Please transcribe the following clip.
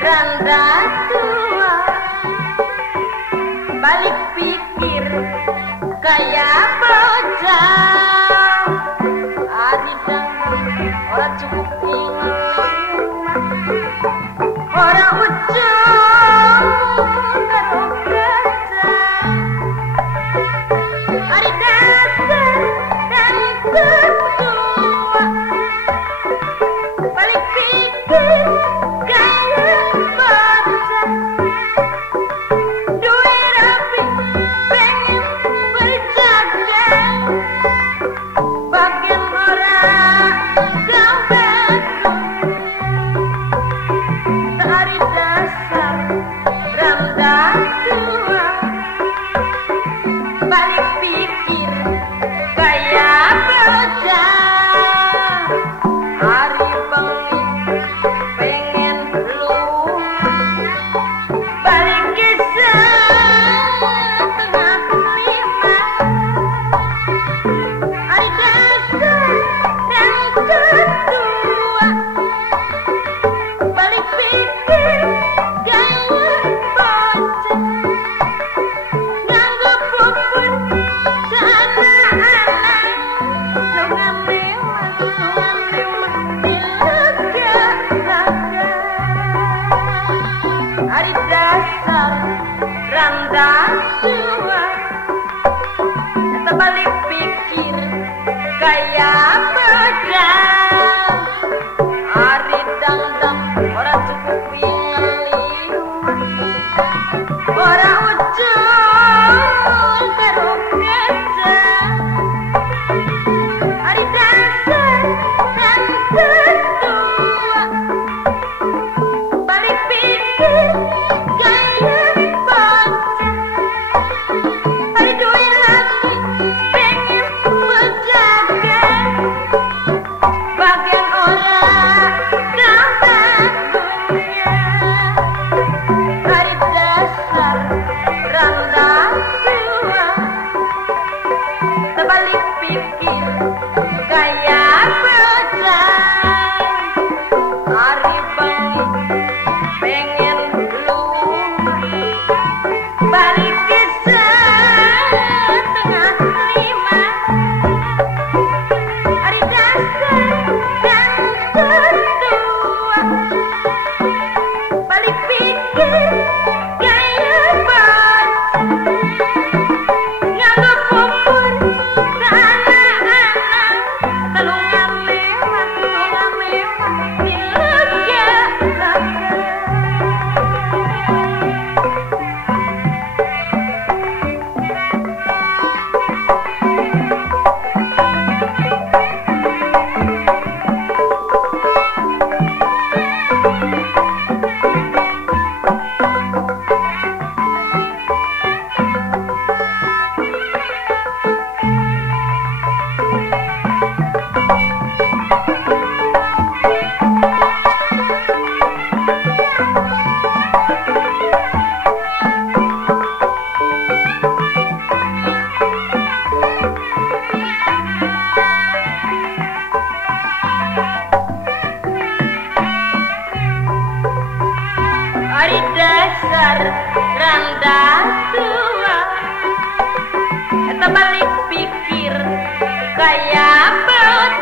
randa tua balik pikir kayak bocah adik dan orang cukup ingat orang ujung karo kaca adik dasar dan ketua balik pikir kayak bocah duit rapi pengen berjaga bagian orang gambarku hari dasar randa tua balik pikir kayak bocah hari bengi pengen lu balik kisah tengah lima hari dasar dan ketua balik pikir kayak bocah nganggo puput sana anak sungan lewat di lega-lega hari dasar randa tua kita balik pikir kayak bocah hari dangdang orang cukup ngeliu orang ujung karo kaca hari dasar dan ketua balik pikir kayak bocah hari duit lagi pengen berjaga bagian orang gambarnya hari dasar randa tua terbalik pikir kayak bocah hari bengi pengen lu balik kisah tengah lima hari dasar dan ketua balik pikir kayak bocah nganggo pupur sana anak telungan lewat di lega-lega hari dasar randa tua kita balik pikir kayak bocah